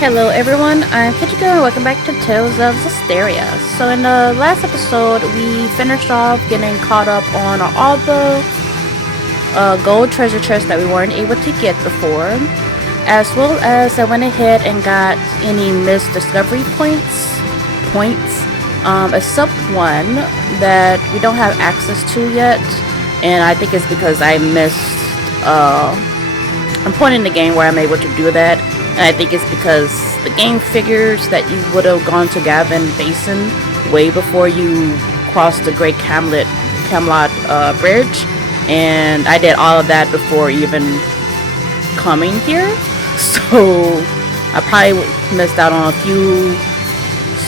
Hello everyone, I'm Kitchiko and welcome back to Tales of Zestiria. So in the last episode, we finished off getting caught up on all the gold treasure chests that we weren't able to get before, as well as I went ahead and got any missed discovery points, except one that we don't have access to yet, and I think it's because I missed a point in the game where I'm able to do that. And I think it's because the game figures that you would have gone to Gavin Basin way before you crossed the Great Camelot Bridge, and I did all of that before even coming here. So I probably missed out on a few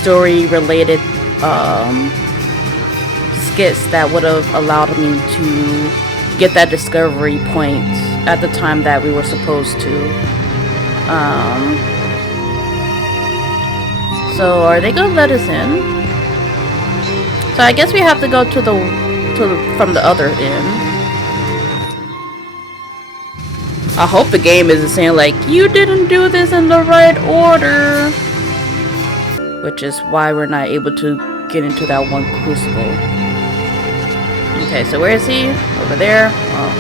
story-related skits that would have allowed me to get that discovery point at the time that we were supposed to. So are they gonna let us in? So I guess we have to go from the other end. I hope the game isn't saying like, you didn't do this in the right order, which is why we're not able to get into that one crucible. Okay, so where is he? Over there. Oh.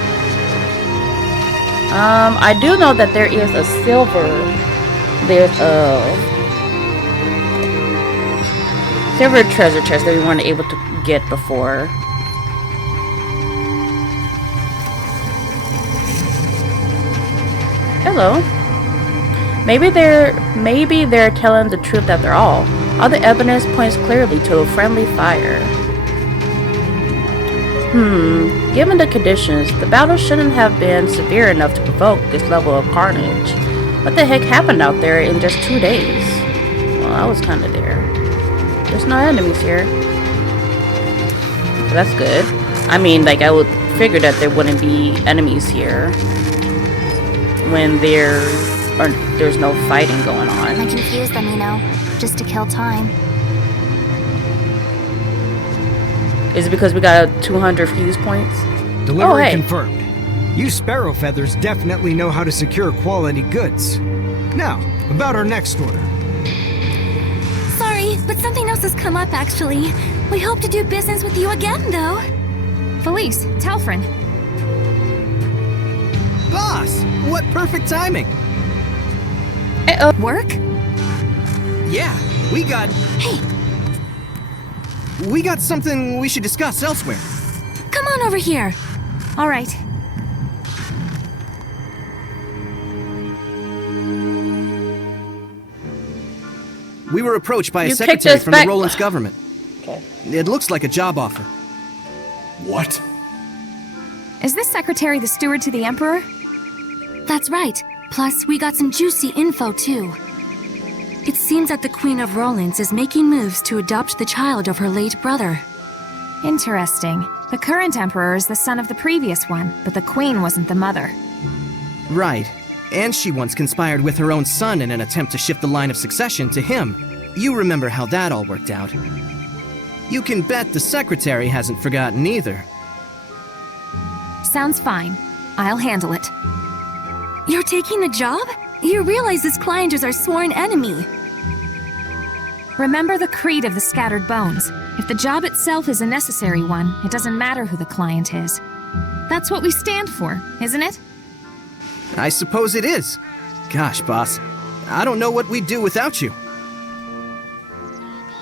I do know that there's a silver treasure chest that we weren't able to get before. Hello. Maybe they're telling the truth after all. All the evidence points clearly to a friendly fire. Given the conditions, the battle shouldn't have been severe enough to provoke this level of carnage. What the heck happened out there in just 2 days? Well, I was kinda there. There's no enemies here. So that's good. I mean, like, I would figure that there wouldn't be enemies here when there's no fighting going on. I confuse them, you know, just to kill time. Is it because we got 200 fuse points? Delivery confirmed. You sparrow feathers definitely know how to secure quality goods. Now, about our next order. Sorry, but something else has come up actually. We hope to do business with you again, though. Felice, Talfrin. Boss! What perfect timing! Work? Yeah, we got... Hey! We got something we should discuss elsewhere. Come on over here. All right. We were approached by a secretary from the Roland's government. Okay. It looks like a job offer. What? Is this secretary the steward to the Emperor? That's right. Plus, we got some juicy info, too. It seems that the Queen of Roland's is making moves to adopt the child of her late brother. Interesting. The current Emperor is the son of the previous one, but the Queen wasn't the mother. Right. And she once conspired with her own son in an attempt to shift the line of succession to him. You remember how that all worked out. You can bet the secretary hasn't forgotten either. Sounds fine. I'll handle it. You're taking the job? You realize this client is our sworn enemy. Remember the creed of the Scattered Bones. If the job itself is a necessary one, it doesn't matter who the client is. That's what we stand for, isn't it? I suppose it is. Gosh, boss. I don't know what we'd do without you.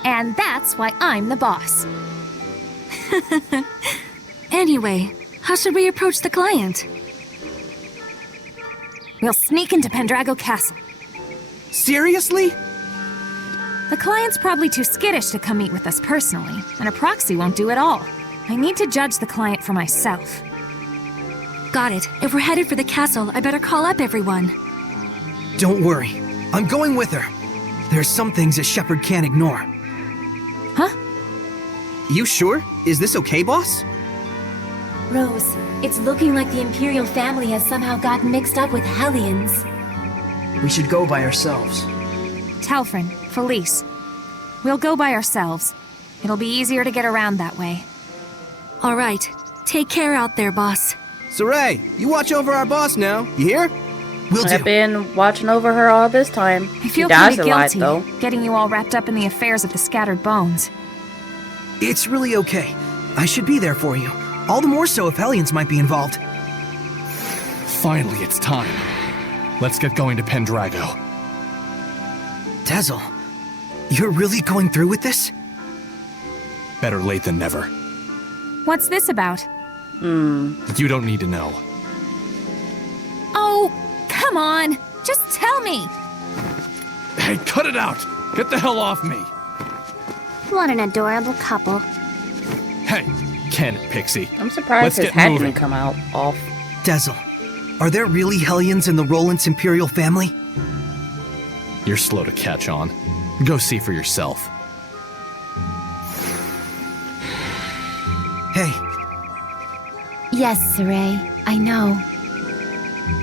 And that's why I'm the boss. Anyway, how should we approach the client? We'll sneak into Pendrago Castle. Seriously? The client's probably too skittish to come meet with us personally, and a proxy won't do it all. I need to judge the client for myself. Got it. If we're headed for the castle, I better call up everyone. Don't worry. I'm going with her. There's some things a shepherd can't ignore. Huh? You sure? Is this okay, boss? Rose, it's looking like the Imperial family has somehow gotten mixed up with Hellions. We should go by ourselves. Talfrin, Felice. We'll go by ourselves. It'll be easier to get around that way. All right. Take care out there, boss. Saray, you watch over our boss now, you hear? Will I've do. been watching over her all this time. I She feel dies pretty a lot, guilty though. getting you all wrapped up in the affairs of the scattered bones. It's really okay. I should be there for you. All the more so if Hellions might be involved. Finally, it's time. Let's get going to Pendrago. Dazzle, you're really going through with this? Better late than never. What's this about? You don't need to know. Oh, come on! Just tell me! Hey, cut it out! Get the hell off me! What an adorable couple. Hey, Ken, Pixie. I'm surprised Let's his get hat moving. didn't come out off. Dazzle, are there really Hellions in the Roland's Imperial family? You're slow to catch on. Go see for yourself. Hey, Yes, Saray, I know.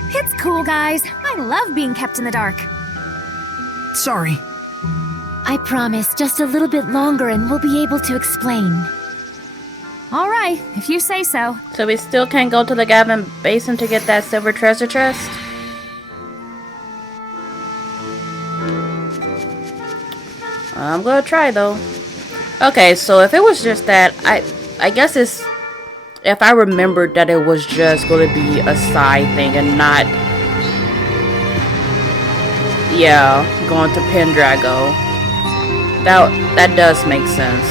It's cool, guys. I love being kept in the dark. sorry. I promise, just a little bit longer and we'll be able to explain. All right, if you say so. So we still can't go to the Gavin Basin to get that silver treasure chest? I'm gonna try, though. Okay, so if it was just that, I guess it's... If I remembered that it was just gonna be a side thing and not... Yeah, going to Pendrago. That does make sense.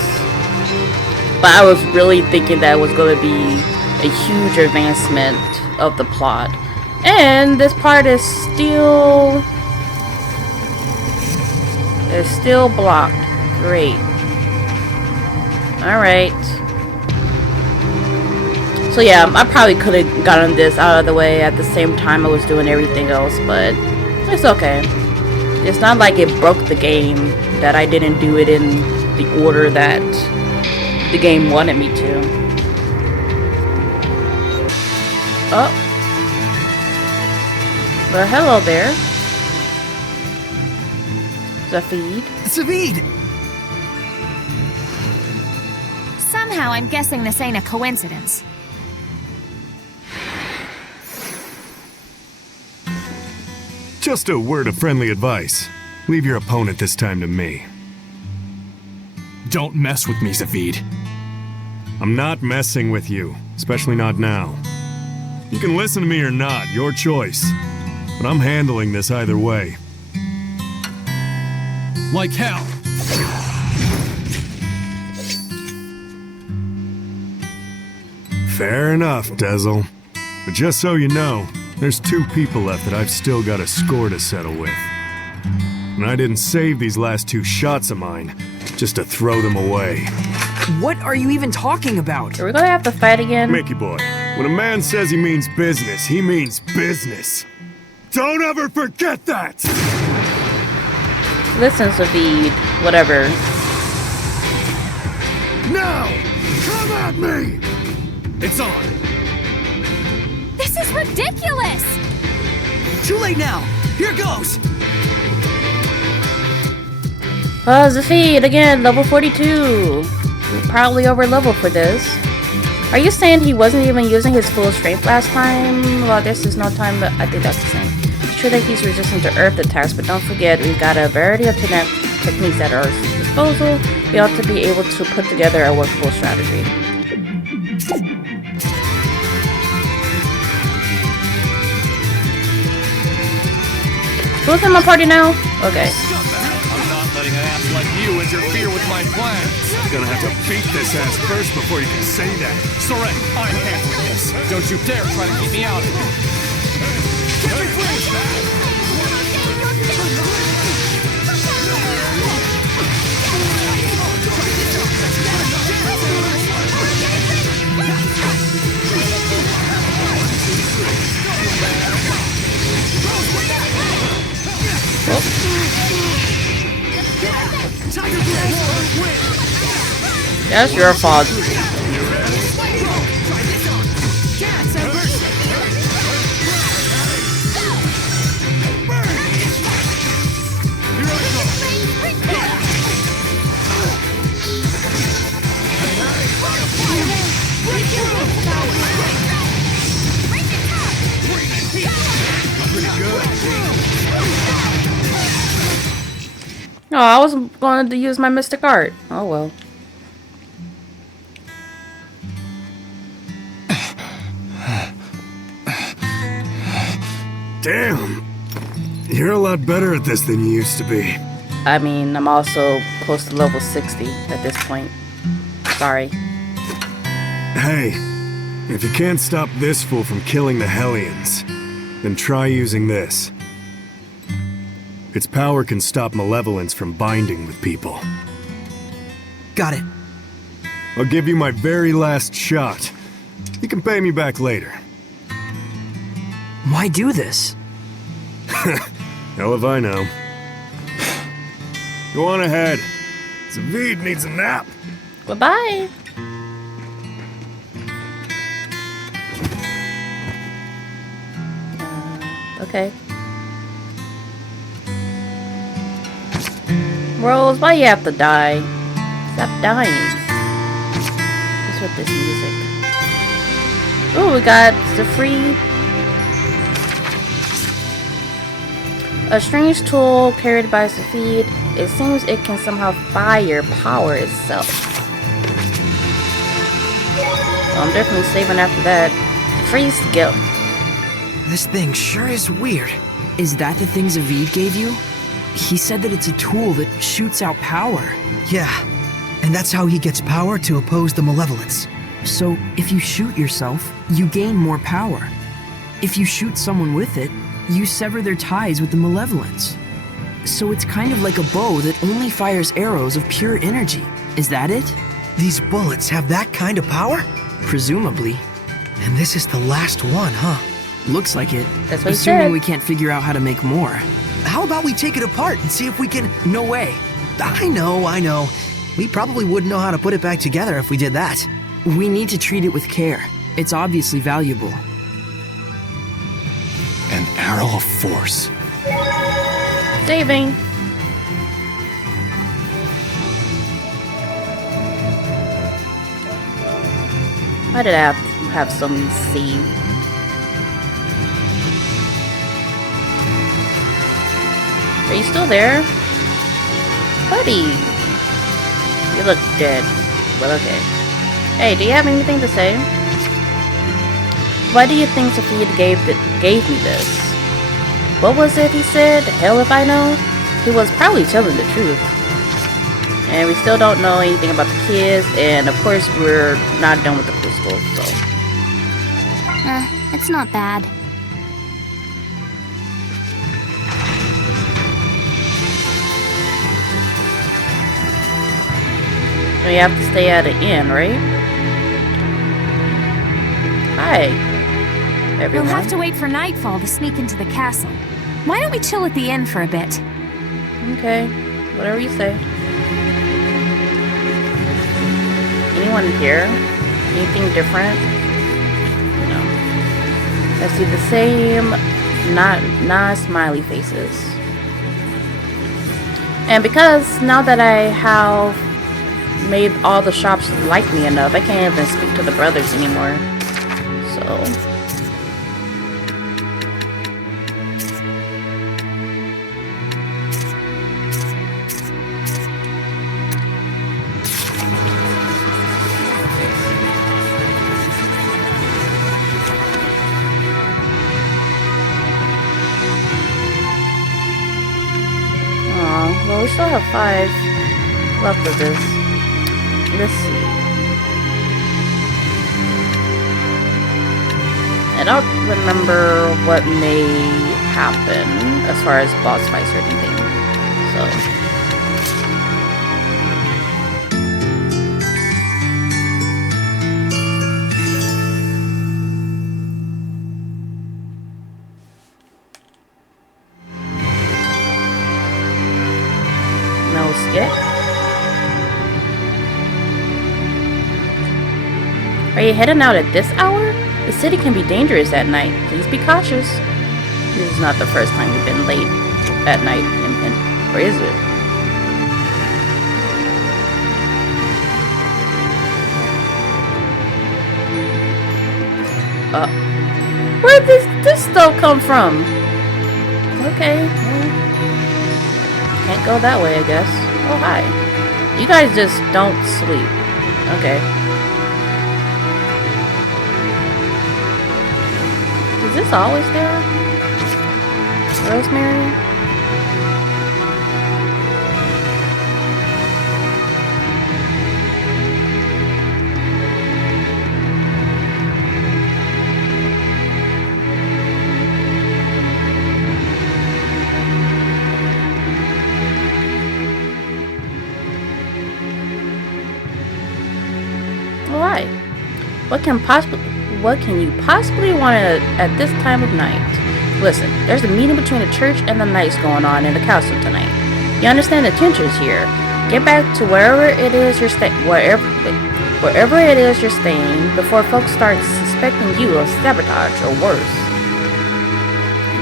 But I was really thinking that it was going to be a huge advancement of the plot. And this part is still... It's still blocked. Great. Alright. So yeah, I probably could have gotten this out of the way at the same time I was doing everything else, but it's okay. It's not like it broke the game that I didn't do it in the order that the game wanted me to. Oh. Well, hello there. Zafid. Zavid! Somehow I'm guessing this ain't a coincidence. Just a word of friendly advice. Leave your opponent this time to me. Don't mess with me, Zavid. I'm not messing with you, especially not now. You can listen to me or not, your choice. But I'm handling this either way. Like hell. Fair enough, Dazzle. But just so you know, there's 2 people left that I've still got a score to settle with. And I didn't save these last 2 shots of mine just to throw them away. What are you even talking about? Are we gonna have to fight again? Mickey boy, when a man says he means business, he means business. Don't ever forget that! Listen, Zafid. Whatever. Now! Come at me! It's on. This is ridiculous! Too late now. Here goes. Zafid, again, level 42. Probably over level for this. Are you saying he wasn't even using his full strength last time? Well, this is no time, but I think that's the same. It's true that he's resistant to earth attacks, but don't forget, we've got a variety of techniques at our disposal. We ought to be able to put together a workable strategy. Who's in my party now? Okay. I'm not letting an ass like you interfere with my plans. Gonna have to beat this ass first before you can say that. Soren, I'm handling this. Don't you dare try to keep me out of it. That's your fault. Pretty good. Oh, I was going to use my Mystic Art. Oh well. Damn. You're a lot better at this than you used to be. I mean, I'm also close to level 60 at this point. Sorry. Hey, if you can't stop this fool from killing the Hellions, then try using this. Its power can stop malevolence from binding with people. Got it. I'll give you my very last shot. You can pay me back later. Why do this? Hell if I know. Go on ahead. Zavid needs a nap. Goodbye. Okay. Rose, why you have to die? Stop dying. What's with this music? Oh, we got the free. A strange tool carried by Safid. It seems it can somehow fire power itself. So I'm definitely saving after that. Free skill. This thing sure is weird. Is that the thing Zavid gave you? He said that it's a tool that shoots out power. Yeah, and that's how he gets power to oppose the malevolence. So, if you shoot yourself, you gain more power. If you shoot someone with it, you sever their ties with the malevolence. So it's kind of like a bow that only fires arrows of pure energy. Is that it? These bullets have that kind of power? Presumably. And this is the last one, huh? Looks like it. That's what he Assuming said. we can't figure out how to make more. How about we take it apart and see if we can... No way. I know. We probably wouldn't know how to put it back together if we did that. We need to treat it with care. It's obviously valuable. An arrow of force. Saving. Why did I have so many saved? Are you still there? Buddy! You look dead. But okay. Hey, do you have anything to say? Why do you think Sophia gave me this? What was it he said? Hell if I know? He was probably telling the truth. And we still don't know anything about the kids, and of course we're not done with the crystal, so. It's not bad. So you have to stay at an inn, right? Hi, everyone. We'll have to wait for nightfall to sneak into the castle. Why don't we chill at the inn for a bit? Okay, whatever you say. Anyone here? Anything different? No. I see the same, not smiley faces. And because now that I have made all the shops like me enough, I can't even speak to the brothers anymore. So. Well, we still have 5 left of this. Let's see. I don't remember what may happen as far as boss fights or anything. So. No skip. Are you heading out at this hour? The city can be dangerous at night. Please be cautious. This is not the first time we've been late at night or is it? Where did this stuff come from? Okay. Well, can't go that way, I guess. Oh, hi. You guys just don't sleep. Okay. Is this always there? Rosemary? Why? What can you possibly want at this time of night? Listen, there's a meeting between the church and the knights going on in the castle tonight. You understand the tensions here. Get back to wherever it is you're wherever it is you're staying before folks start suspecting you of sabotage or worse.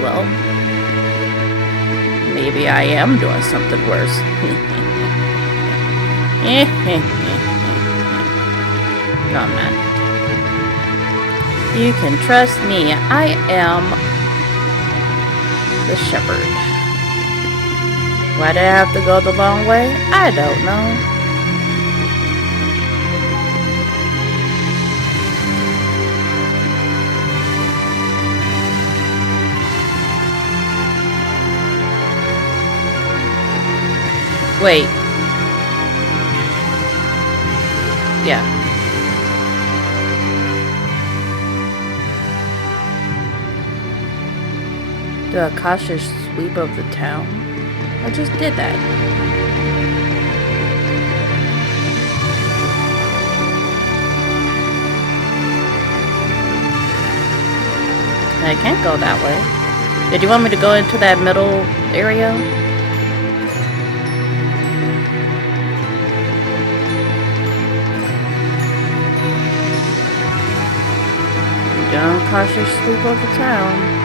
Well, maybe I am doing something worse. No, I'm not. You can trust me. I am the shepherd. Why did I have to go the long way? I don't know. Wait. Yeah. Do a cautious sweep of the town? I just did that. I can't go that way. Did you want me to go into that middle area? Don't cautious sweep of the town.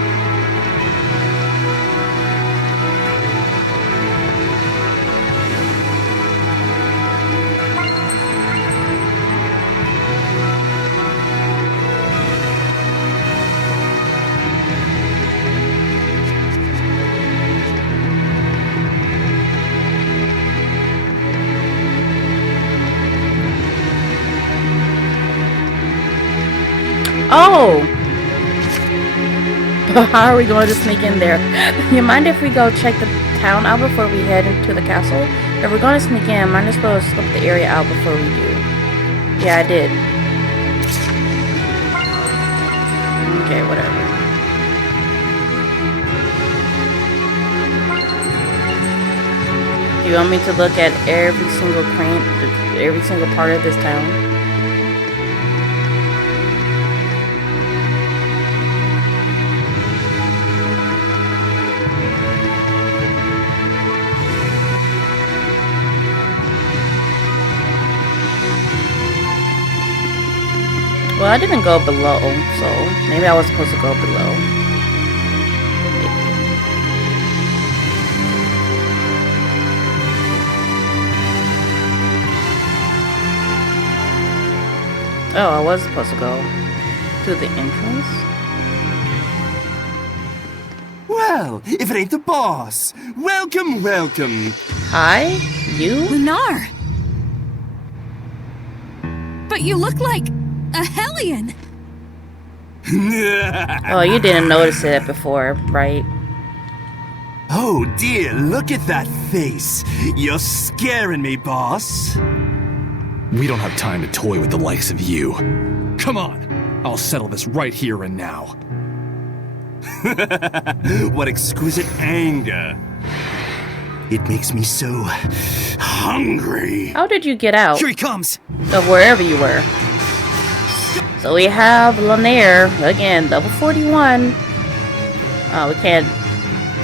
Oh! How are we going to sneak in there? You mind if we go check the town out before we head into the castle? If we're going to sneak in, might as well scope the area out before we do. Yeah, I did. Okay, whatever. Do you want me to look at every single part of this town? Well, I didn't go below, so maybe I was supposed to go below. Maybe. Oh, I was supposed to go to the entrance. Well, if it ain't the boss! Welcome, welcome! Hi? You? Lunar! But you look like a Hellion! Oh, you didn't notice it before, right? Oh dear, look at that face! You're scaring me, boss! We don't have time to toy with the likes of you. Come on! I'll settle this right here and now. What exquisite anger! It makes me so hungry! How did you get out Here he comes! of wherever you were? So we have Lanier, again, level 41. We can't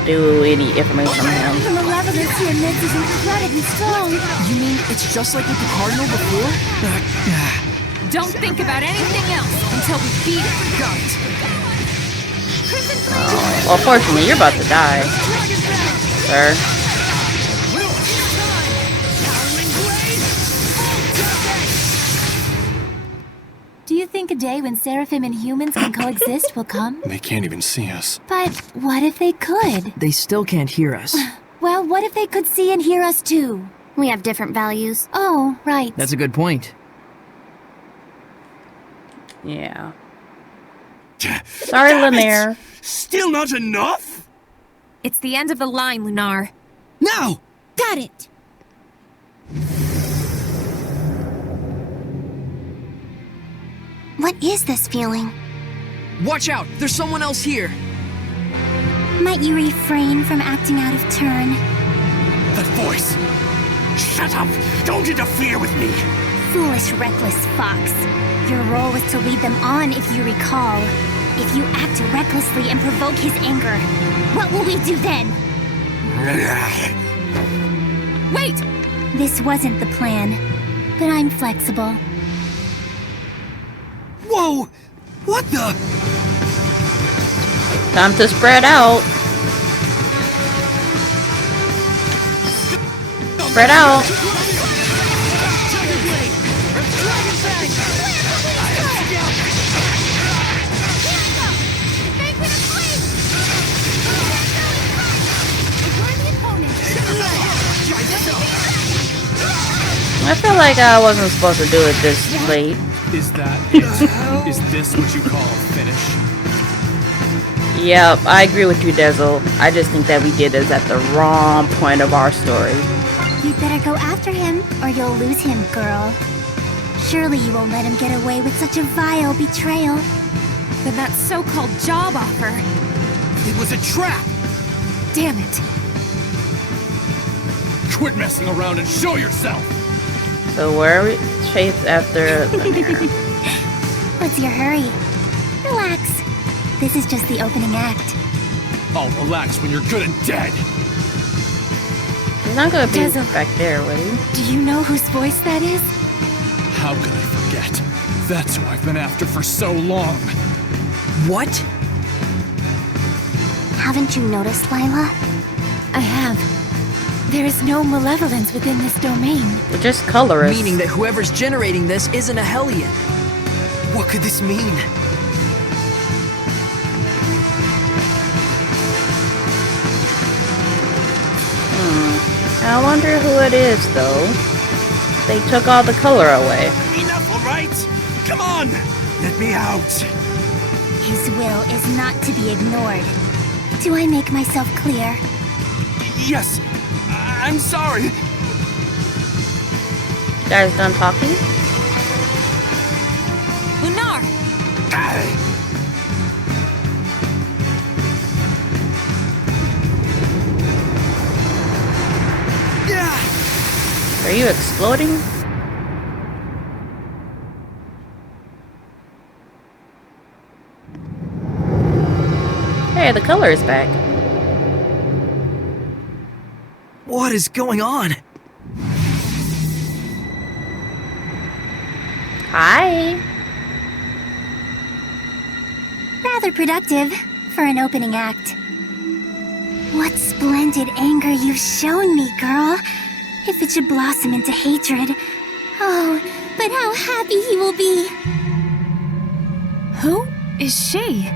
do any information on him. The malevolence here amidst is incredibly strong. You mean it's just like with the Cardinal before? Don't think about anything else until we beat it. Got it. Well, fortunately, you're about to die, sir. Do you think a day when Seraphim and humans can coexist will come? They can't even see us. But what if they could? They still can't hear us. Well, what if they could see and hear us too? We have different values. Oh, right. That's a good point. Yeah. Sorry, Lanier. Still not enough? It's the end of the line, Lunar. Now! Got it! What is this feeling? Watch out! There's someone else here! Might you refrain from acting out of turn? That voice! Shut up! Don't interfere with me! Foolish, reckless fox. Your role was to lead them on, if you recall. If you act recklessly and provoke his anger, what will we do then? Wait! This wasn't the plan, but I'm flexible. Whoa! What the? Time to spread out. Spread out. I feel like I wasn't supposed to do it this late. Is that it? Is this what you call a finish? Yep, I agree with you, Dezel. I just think that we did this at the wrong point of our story. You'd better go after him, or you'll lose him, girl. Surely you won't let him get away with such a vile betrayal. Then that so-called job offer. It was a trap! Damn it. Quit messing around and show yourself! So where are we? Chase after Lanier. What's your hurry? Relax. This is just the opening act. I'll relax when you're good and dead! He's not gonna be Dezel. back there, will he? Do you know whose voice that is? How could I forget? That's who I've been after for so long! What? Haven't you noticed, Lila? I have. There is no malevolence within this domain. They're just colorist. Meaning that whoever's generating this isn't a Hellion. What could this mean? I wonder who it is, though. They took all the color away. Enough, alright? Come on! Let me out! His will is not to be ignored. Do I make myself clear? Yes! I'm sorry! You guys done talking? Lunar! Are you exploding? Hey, the color is back. What is going on? Hi. Rather productive for an opening act. What splendid anger you've shown me, girl. If it should blossom into hatred. Oh, but how happy he will be. Who is she?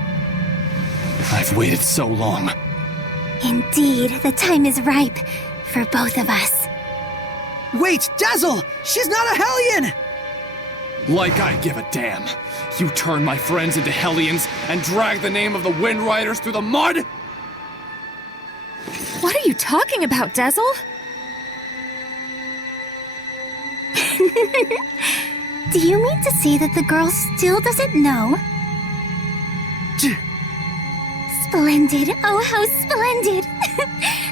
I've waited so long. Indeed, the time is ripe for both of us. Wait, Dazzle! She's not a Hellion! Like I give a damn. You turn my friends into Hellions and drag the name of the Wind Riders through the mud? What are you talking about, Dezel? Do you mean to say that the girl still doesn't know? Splendid, oh how splendid!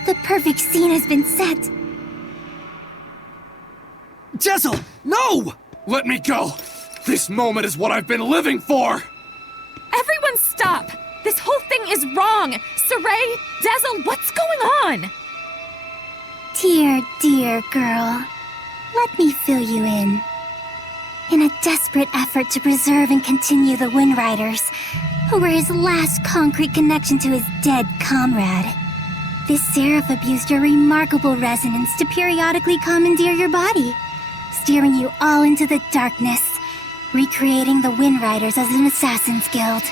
The perfect scene has been set. Dazzle, no! Let me go! This moment is what I've been living for! Everyone stop! This whole thing is wrong! Saray, Dezel, what's going on? Dear, dear girl, let me fill you in. In a desperate effort to preserve and continue the Wind Riders, who were his last concrete connection to his dead comrade, this seraph abused your remarkable resonance to periodically commandeer your body, steering you all into the darkness, recreating the Wind Riders as an assassin's guild.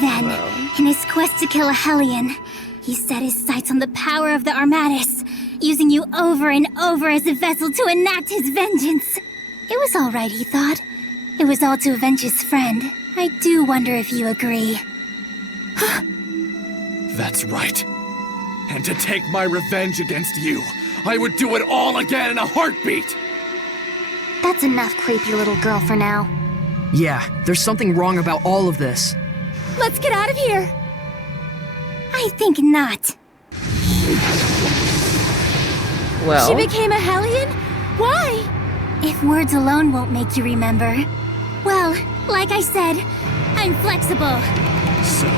Then, in his quest to kill a Hellion, He set his sights on the power of the Armatus, using you over and over as a vessel to enact his vengeance. It was all right, he thought. It was all to avenge his friend. I do wonder if you agree. That's right. And to take my revenge against you, I would do it all again in a heartbeat! That's enough, creepy little girl, for now. Yeah, there's something wrong about all of this. Let's get out of here! I think not. Well, She became a Hellion? Why? If words alone won't make you remember. Well, like I said, I'm flexible. So,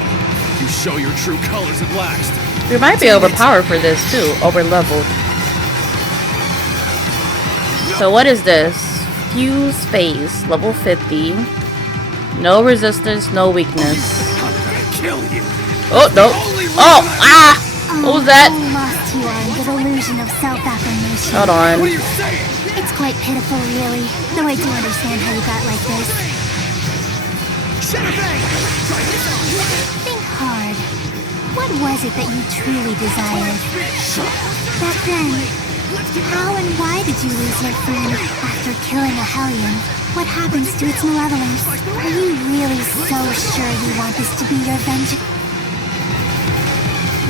you show your true colors at last. you might be overpowered for this too, over-leveled. So what is this? Fuse phase, level 50. No resistance, no weakness. I'm gonna kill you. Oh, no. Oh, ah! What was that? How lost you are in the delusion of self-affirmation. Hold on. What are you saying? It's quite pitiful, really, though I do understand how you got like this. Think hard. What was it that you truly desired? Back then, how and why did you lose your friend after killing a Hellion? What happens to its malevolence? Are you really so sure you want this to be your vengeance?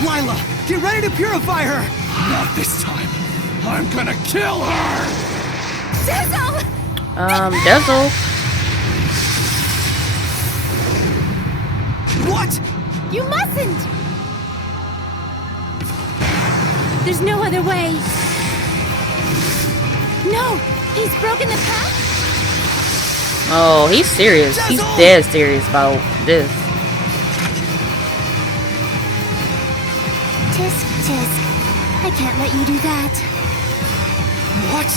Lila, get ready to purify her! Not this time. I'm gonna kill her! Sizzle! Dazzle. What? You mustn't! There's no other way. No! He's broken the path? Oh, he's serious. He's dead serious about this. Tisk, tisk. I can't let you do that. What?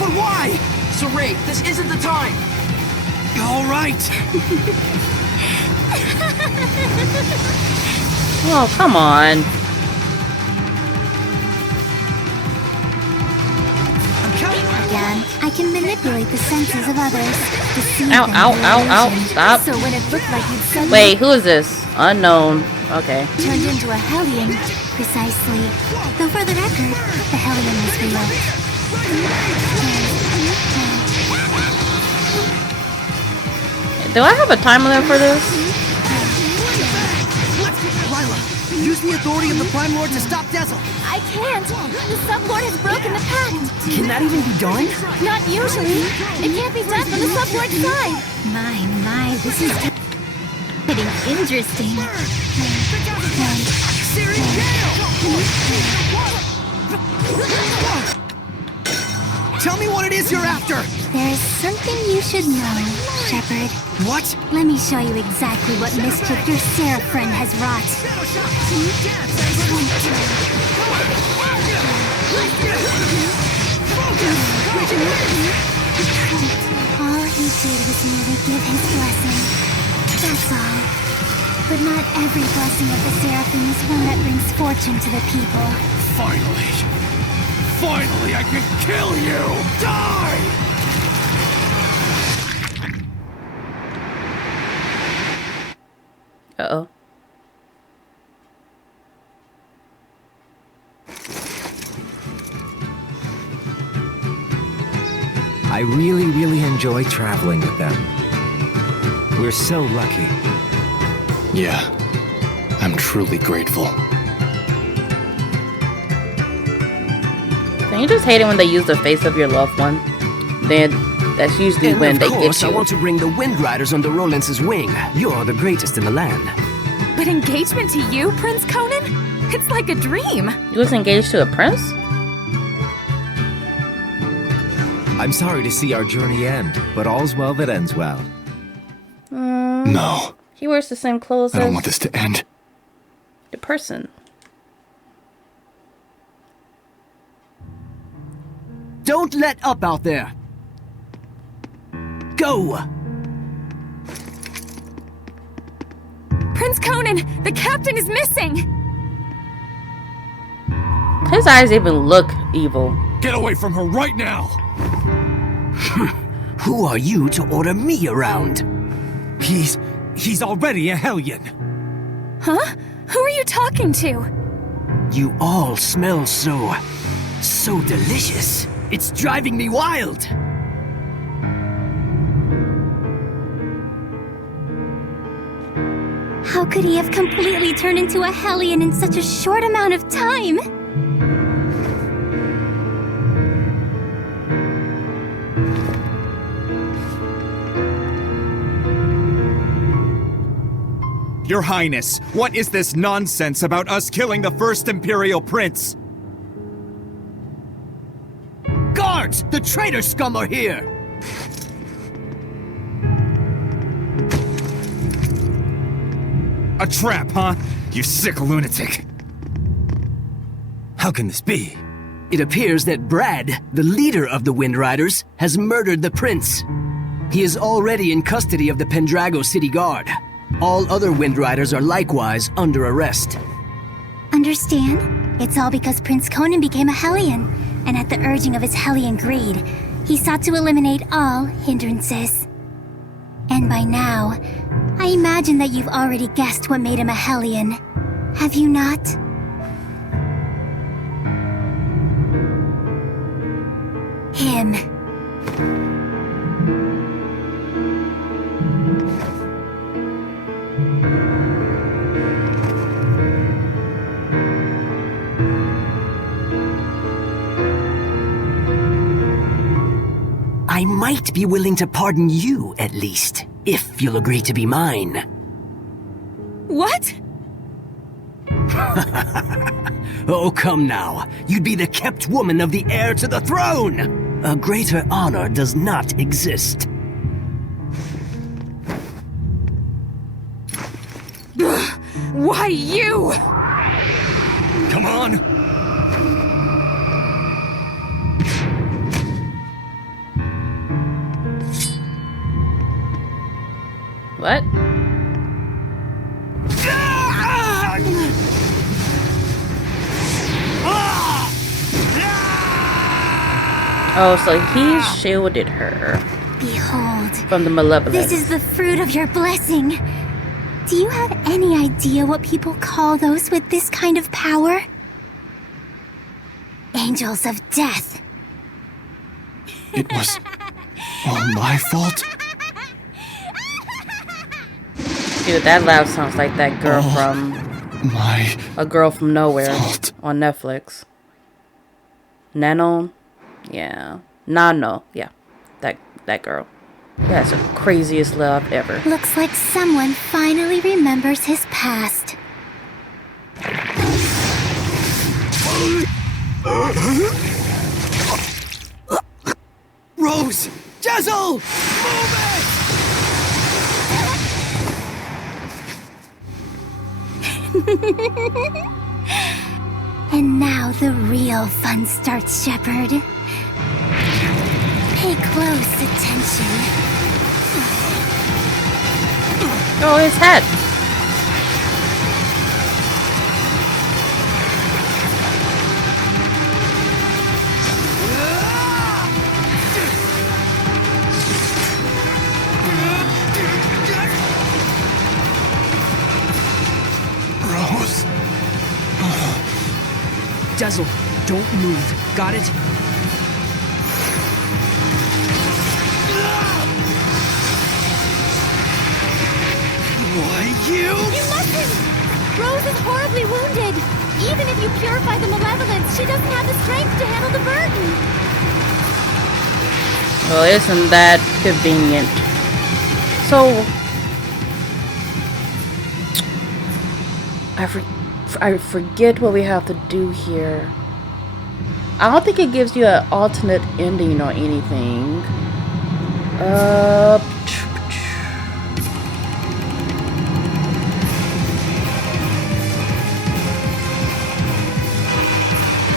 But why? Saray, this isn't the time! All right! Oh, come on. Again, I can manipulate the senses of others. Deceive Ow, them ow, through ow, ow. illusion. Stop. So when it looked like you'd suddenly Wait, who is this? Unknown. Okay. turned into a Hellion, precisely. Though for the record, the Hellion was real. Do I have a time limit for this? Lila, use the authority of the Prime Lord to stop Dazzle! I can't! The Sublord has broken the pact! Can that even be done? Not usually! It can't be done from the Sublord's side! My, this is getting interesting. Tell me what it is you're after! There is something you should know, Shepard. What? Let me show you exactly what mischief your Seraph friend has wrought. All he did was merely give his blessing. That's all. But not every blessing of the Seraphim is one that brings fortune to the people. Finally! Finally, I can kill you! Die! Uh-oh. I really enjoy traveling with them. We're so lucky. Yeah, I'm truly grateful. Don't you just hate it when they use the face of your loved one? Then that's usually And when of they course, get I you. want to bring the Wind Riders under Rollins' wing. You're the greatest in the land. But engagement to you, Prince Conan? It's like a dream. You was engaged to a prince? I'm sorry to see our journey end, but all's well that ends well. No, He wears the same clothes I don't as want this to end. the person. Don't let up out there! Go! Prince Conan, the captain is missing! His eyes even look evil. Get away from her right now! Who are you to order me around? He's already a Hellion. Huh? Who are you talking to? You all smell so delicious. It's driving me wild. How could he have completely turned into a Hellion in such a short amount of time? Your Highness, what is this nonsense about us killing the first Imperial Prince? Guards! The traitor scum are here! A trap, huh? You sick lunatic. How can this be? It appears that Brad, the leader of the Wind Riders, has murdered the prince. He is already in custody of the Pendrago City Guard. All other Wind Riders are likewise under arrest. Understand? It's all because Prince Conan became a Hellion, and at the urging of his Hellion greed, he sought to eliminate all hindrances. And by now, I imagine that you've already guessed what made him a Hellion. Have you not? Him. I might be willing to pardon you, at least, if you'll agree to be mine. What? Oh, come now. You'd be the kept woman of the heir to the throne! A greater honor does not exist. Why you? Come on! What? Oh, so he shielded her Behold, from the malevolence. this is the fruit of your blessing. Do you have any idea what people call those with this kind of power? Angels of death. It was all my fault? Dude, that laugh sounds like that girl from A Girl from Nowhere on Netflix. Nano? Yeah. Nano. Yeah. That girl. Yeah, it's the craziest laugh ever. Looks like someone finally remembers his past. Rose! Jezel! Move it! And now the real fun starts, Shepard. Pay close attention. Oh, his head. Rose. Jezel, don't move. Got it? Why, you? You mustn't! Rose is horribly wounded. Even if you purify the malevolence, she doesn't have the strength to handle the burden. Well, isn't that convenient? So, I forget what we have to do here. I don't think it gives you an alternate ending or anything.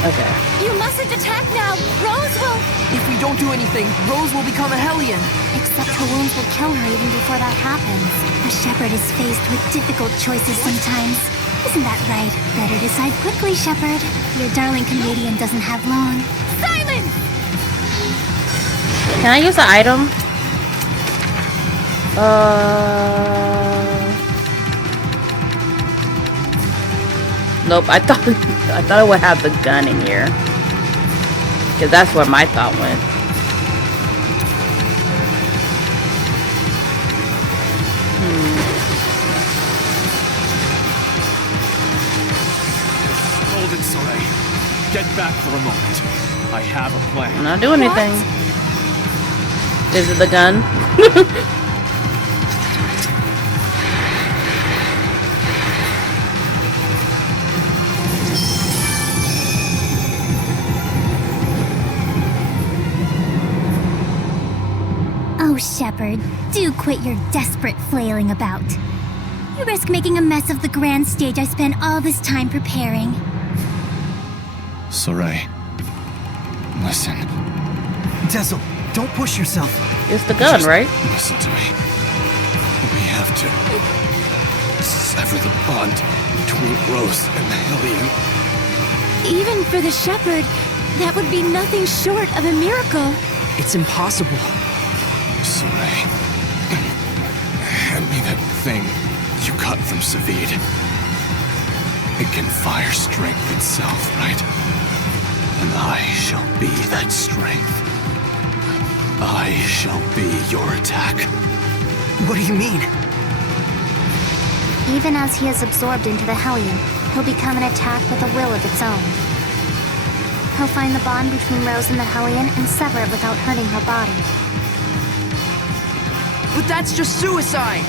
Okay. You mustn't attack now. Rose will... If we don't do anything, Rose will become a Hellion. Except her wounds will kill her even before that happens. A Shepard is faced with difficult choices sometimes. Isn't that right? Better decide quickly, Shepard. Your darling comedian doesn't have long. Silence! Can I use the item? Nope, I thought I would have the gun in here. Because that's where my thought went. Hold it, Soleil. Get back for a moment. I have a plan. I'm not doing anything. Is it the gun? Oh, Shepard, do quit your desperate flailing about. You risk making a mess of the grand stage I spent all this time preparing. Soleil, listen. Tezel, don't push yourself. It's the gun, right? Listen to me. We have to sever the bond between Rose and the Hellion. Even for the Shepherd, that would be nothing short of a miracle. It's impossible. Soleil, hand me that thing you got from Savid. It can fire strength itself, right? And I shall be that strength. I shall be your attack. What do you mean? Even as he is absorbed into the Hellion, he'll become an attack with a will of its own. He'll find the bond between Rose and the Hellion and sever it without hurting her body. But that's just suicide!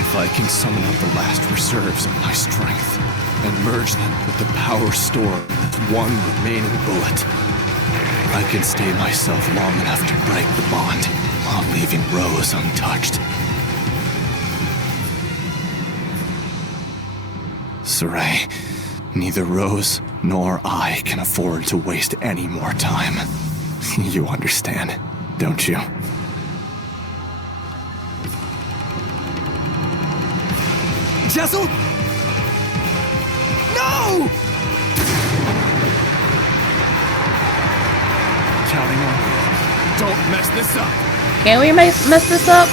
If I can summon out the last reserves of my strength and merge them with the power stored in this one remaining bullet, I can stay myself long enough to break the bond while leaving Rose untouched. Saray, neither Rose nor I can afford to waste any more time. You understand, don't you? Tezel? No! Counting on you. Don't mess this up. Can we mess this up?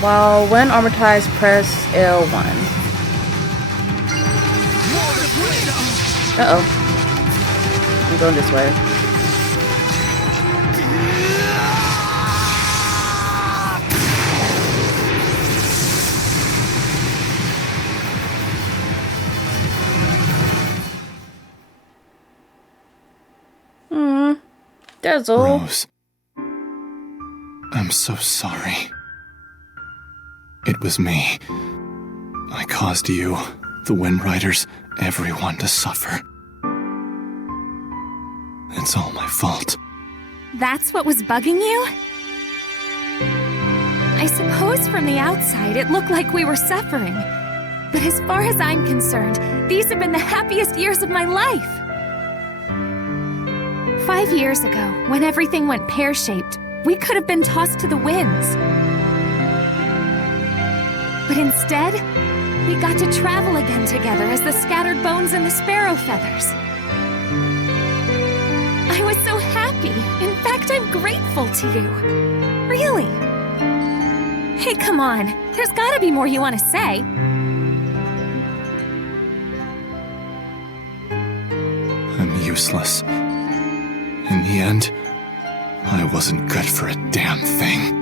While when armorized, press L1. Uh-oh. I'm going this way. That's all. Rose, I'm so sorry. It was me. I caused you, the Wind Riders, everyone to suffer. It's all my fault. That's what was bugging you? I suppose from the outside it looked like we were suffering. But as far as I'm concerned, these have been the happiest years of my life. 5 years ago, when everything went pear-shaped, we could have been tossed to the winds. But instead, we got to travel again together as the scattered bones and the sparrow feathers. I was so happy. In fact, I'm grateful to you. Really. Hey, come on. There's gotta be more you want to say. I'm useless. In the end, I wasn't good for a damn thing.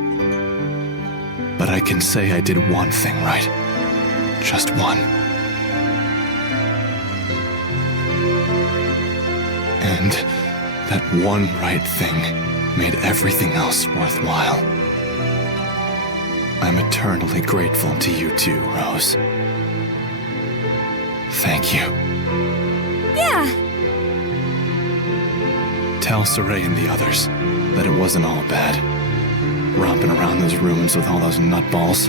But I can say I did one thing right. Just one. And that one right thing made everything else worthwhile. I'm eternally grateful to you too, Rose. Thank you. Yeah. Tell Saray and the others that it wasn't all bad. Romping around those ruins with all those nutballs.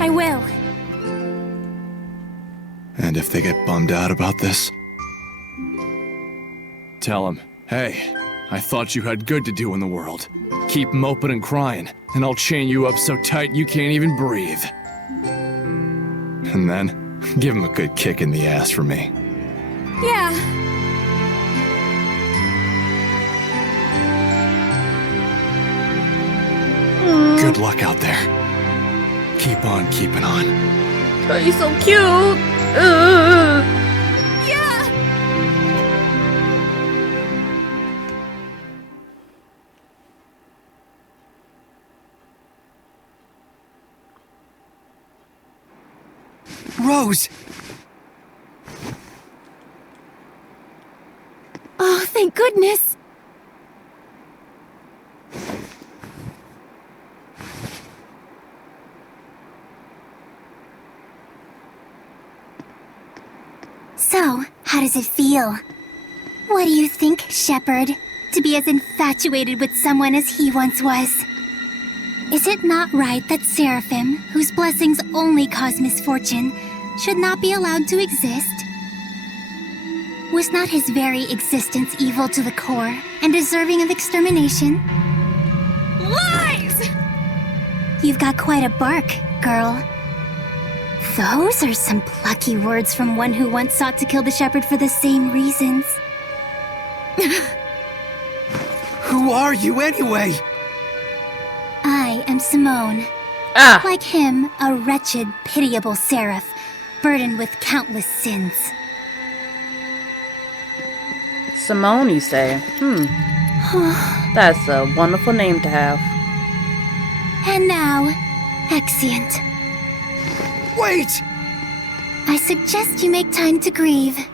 I will. And if they get bummed out about this, tell them, hey, I thought you had good to do in the world. Keep moping and crying, and I'll chain you up so tight you can't even breathe. And then, give them a good kick in the ass for me. Yeah. Good luck out there. Keep on keeping on. Oh, he's so cute. Ugh. Yeah! Rose! Oh, thank goodness! So, how does it feel? What do you think, Shepherd? To be as infatuated with someone as he once was? Is it not right that Seraphim, whose blessings only cause misfortune, should not be allowed to exist? Was not his very existence evil to the core and deserving of extermination? Lies! You've got quite a bark, girl. Those are some plucky words from one who once sought to kill the shepherd for the same reasons. Who are you anyway? I am Simone. Ah, Like him, a wretched, pitiable seraph, burdened with countless sins. Simone, you say? That's a wonderful name to have. And now, Exeunt. Wait! I suggest you make time to grieve.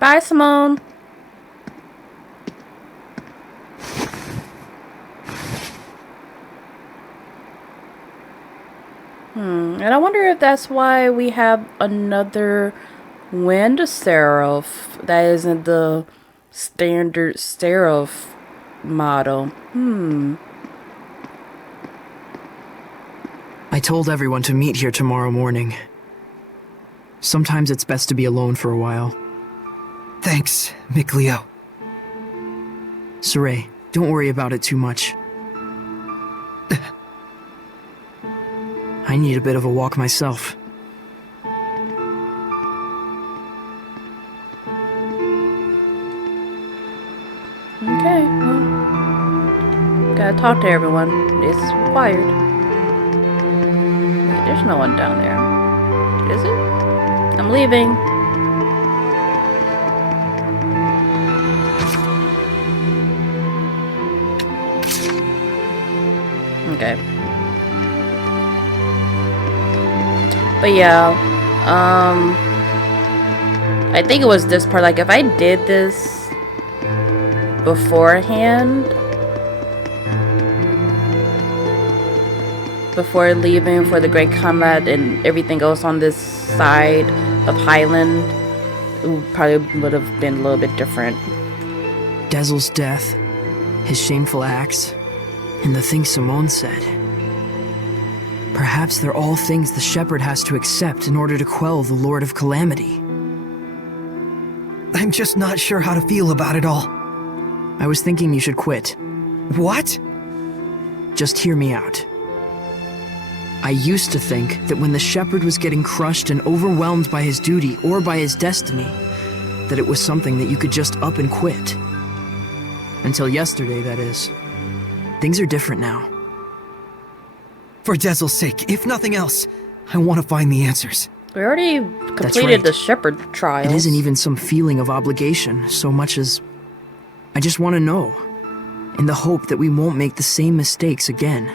Bye, Simone. And I wonder if that's why we have another wind seraph that isn't the standard seraph model. I told everyone to meet here tomorrow morning. Sometimes it's best to be alone for a while. Thanks, Mikleo. Saray, don't worry about it too much. I need a bit of a walk myself. Okay, well, gotta talk to everyone. It's required. Wait, there's no one down there. Is it? I'm leaving. Okay. But yeah, I think it was this part, like if I did this beforehand, before leaving for the Great Combat and everything else on this side of Highland, it probably would have been a little bit different. Dazzle's death, his shameful acts, and the things Simone said. Perhaps they're all things the shepherd has to accept in order to quell the Lord of Calamity. I'm just not sure how to feel about it all. I was thinking you should quit. What? Just hear me out. I used to think that when the shepherd was getting crushed and overwhelmed by his duty or by his destiny, that it was something that you could just up and quit. Until yesterday, that is. Things are different now. For Dazzle's sake, if nothing else, I want to find the answers. We already completed the shepherd trials. It isn't even some feeling of obligation so much as I just want to know, in the hope that we won't make the same mistakes again.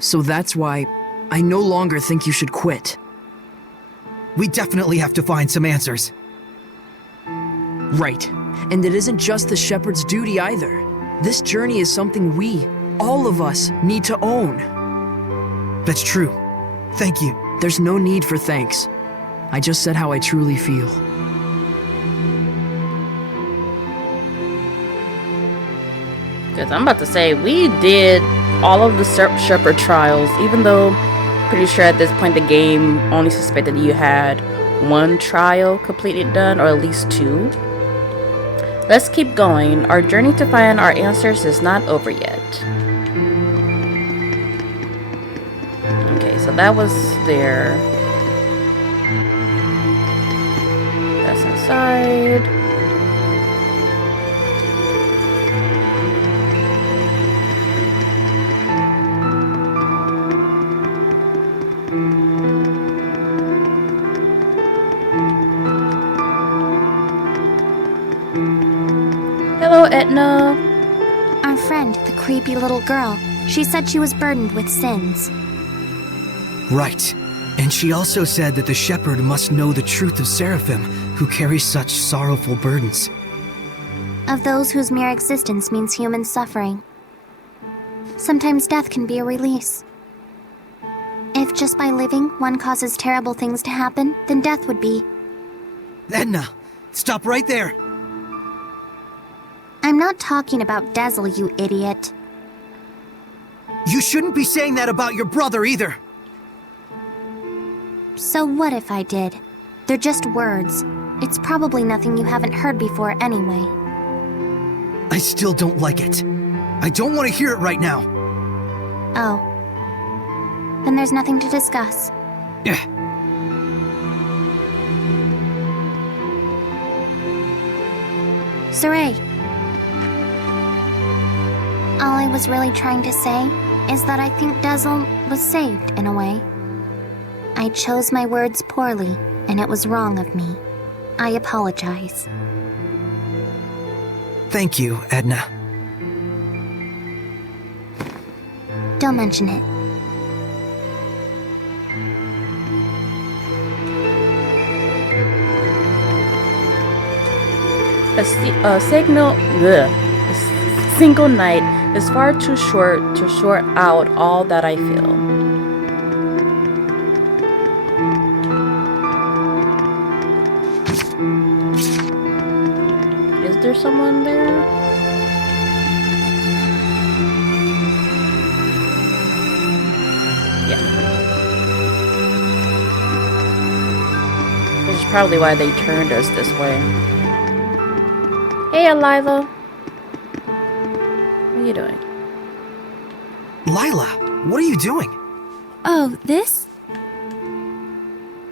So that's why I no longer think you should quit. We definitely have to find some answers. Right. And it isn't just the shepherd's duty either. This journey is something we, all of us, need to own. That's true. Thank you. There's no need for thanks. I just said how I truly feel. Because I'm about to say, we did all of the shepherd trials, even though pretty sure at this point the game only suspected you had one trial completed done, or at least two. Let's keep going. Our journey to find our answers is not over yet. Okay, so that was there. side. Hello, Etna. Our friend, the creepy little girl, she said she was burdened with sins. Right. And she also said that the shepherd must know the truth of Seraphim, who carry such sorrowful burdens. Of those whose mere existence means human suffering. Sometimes death can be a release. If just by living one causes terrible things to happen, then death would be. Edna, stop right there! I'm not talking about Dazzle, you idiot. You shouldn't be saying that about your brother either! So what if I did? They're just words. It's probably nothing you haven't heard before anyway. I still don't like it. I don't want to hear it right now. Oh. Then there's nothing to discuss. Yeah. Saray. All I was really trying to say is that I think Dazzle was saved in a way. I chose my words poorly, and it was wrong of me. I apologize. Thank you, Edna. Don't mention it. A single night is far too short to sort out all that I feel. Is there someone there? Yeah. Which is probably why they turned us this way. Hey, Lila. What are you doing? Lila, what are you doing? Oh, this?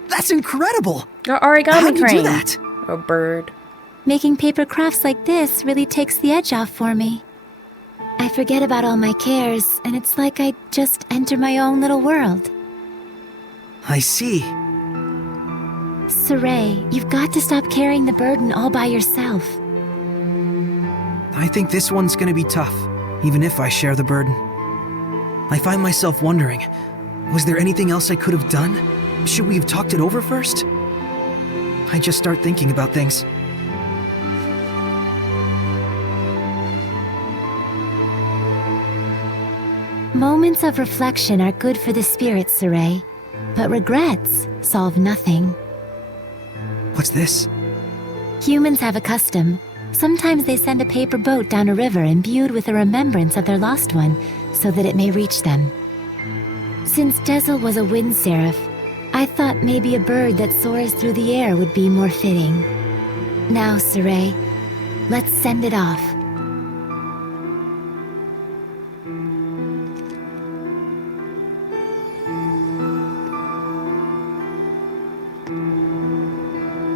That's incredible! Your origami How'd you crane. do that? Or bird. Making paper crafts like this really takes the edge off for me. I forget about all my cares, and it's like I just enter my own little world. I see. Saray, you've got to stop carrying the burden all by yourself. I think this one's gonna be tough, even if I share the burden. I find myself wondering, was there anything else I could have done? Should we have talked it over first? I just start thinking about things. Moments of reflection are good for the spirit, Saray, but regrets solve nothing. What's this? Humans have a custom. Sometimes they send a paper boat down a river imbued with a remembrance of their lost one, so that it may reach them. Since Dazzle was a wind seraph, I thought maybe a bird that soars through the air would be more fitting. Now, Saray, let's send it off.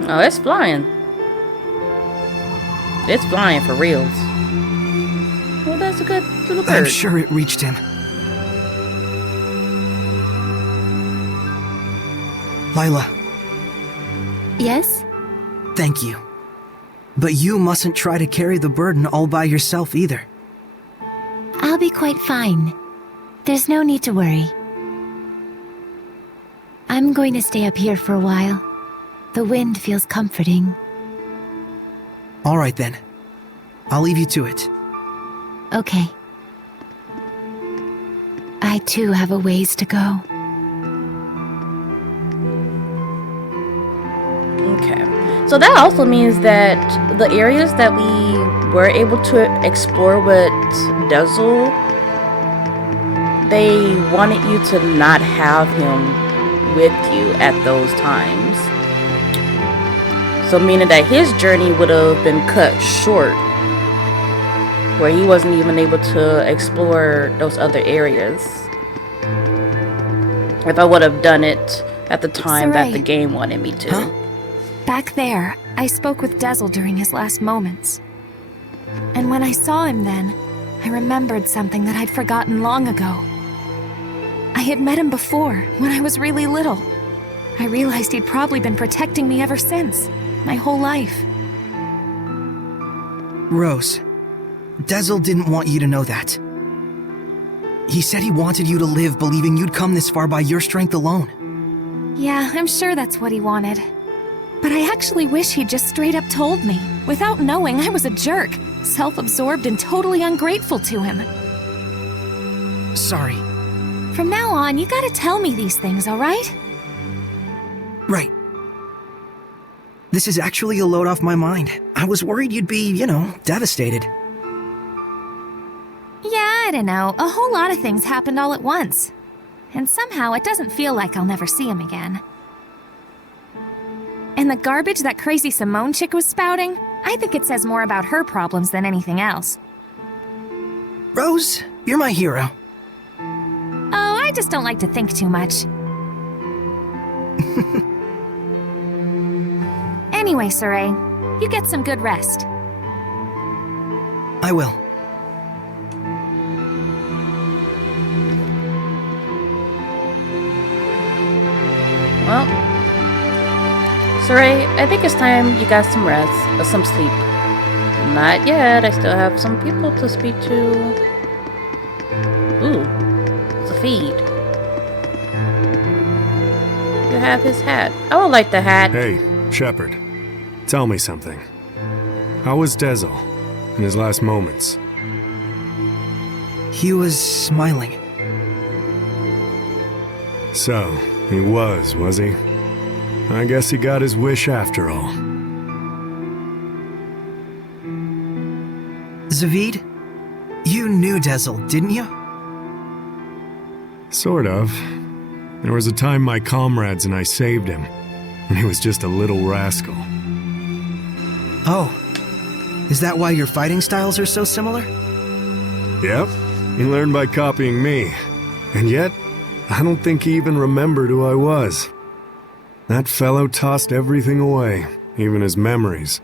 Oh, it's flying. It's flying for reals. Well, that's a good little bird. I'm sure it reached him. Lila. Yes? Thank you. But you mustn't try to carry the burden all by yourself either. I'll be quite fine. There's no need to worry. I'm going to stay up here for a while. The wind feels comforting. All right then. I'll leave you to it. Okay. I too have a ways to go. Okay. So that also means that the areas that we were able to explore with Dazzle, they wanted you to not have him with you at those times. So meaning that his journey would have been cut short, where he wasn't even able to explore those other areas. If I would have done it at the time that the game wanted me to. Huh? Back there, I spoke with Dezel during his last moments. And when I saw him then, I remembered something that I'd forgotten long ago. I had met him before, when I was really little. I realized he'd probably been protecting me ever since, my whole life. Rose, Dezel didn't want you to know that. He said he wanted you to live believing you'd come this far by your strength alone. Yeah, I'm sure that's what he wanted. But I actually wish he'd just straight up told me, without knowing I was a jerk, self-absorbed and totally ungrateful to him. Sorry. From now on, you gotta tell me these things, alright? Right. This is actually a load off my mind. I was worried you'd be, devastated. Yeah, I don't know. A whole lot of things happened all at once. And somehow it doesn't feel like I'll never see him again. And the garbage that crazy Simone chick was spouting, I think it says more about her problems than anything else. Rose, you're my hero. Oh, I just don't like to think too much. Anyway, Saray, you get some good rest. I will. Well, Saray, I think it's time you got some rest, or some sleep. Not yet, I still have some people to speak to. Ooh, it's a feed. You have his hat. I would like the hat. Hey, Shepard. Tell me something. How was Dezel in his last moments? He was smiling. So, he was he? I guess he got his wish after all. Zaveid, you knew Dezel, didn't you? Sort of. There was a time my comrades and I saved him, and he was just a little rascal. Oh. Is that why your fighting styles are so similar? Yep. He learned by copying me. And yet, I don't think he even remembered who I was. That fellow tossed everything away, even his memories.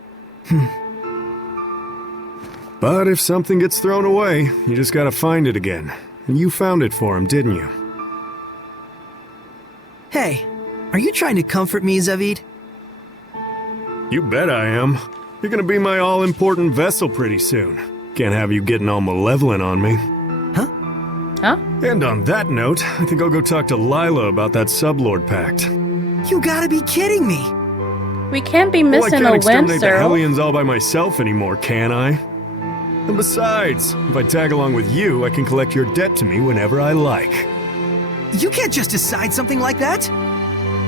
But if something gets thrown away, you just gotta find it again. And you found it for him, didn't you? Hey, are you trying to comfort me, Zaveid? You bet I am. You're gonna be my all-important vessel pretty soon. Can't have you getting all malevolent on me. Huh? And on that note, I think I'll go talk to Lila about that Sublord Pact. You gotta be kidding me! We can't be Well, I missing can't a exterminate the Windsor. Hellions all by myself anymore, can I? And besides, if I tag along with you, I can collect your debt to me whenever I like. You can't just decide something like that!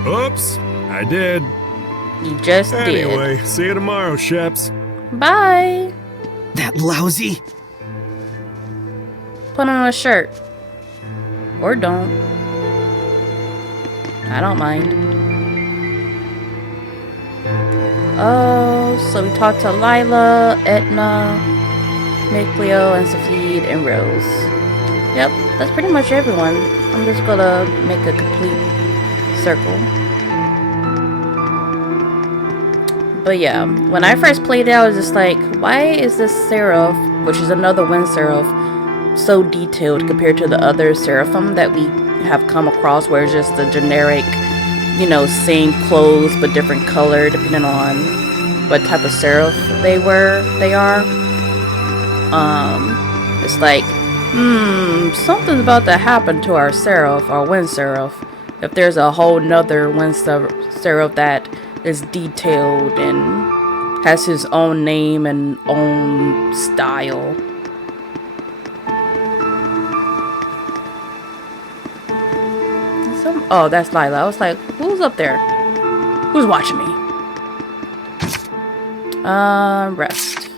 Oops, I did. You just Anyway, see you tomorrow, Sheps. did. Bye. That lousy... Put on a shirt. Or don't. I don't mind. Oh, so we talked to Lila, Etna, Nicleo, and Zaveid, and Rose. Yep, that's pretty much everyone. I'm just gonna make a complete circle. But yeah, when I first played it, I was just like, why is this Seraph, which is another Wind Seraph, so detailed compared to the other Seraphim that we have come across, where it's just the generic, same clothes but different color depending on what type of Seraph they are. It's like, something's about to happen to our Seraph, our Wind Seraph, if there's a whole nother Wind Seraph that is detailed and has his own name and own style. Oh, that's Lila. I was like, who's up there? Who's watching me? Rest.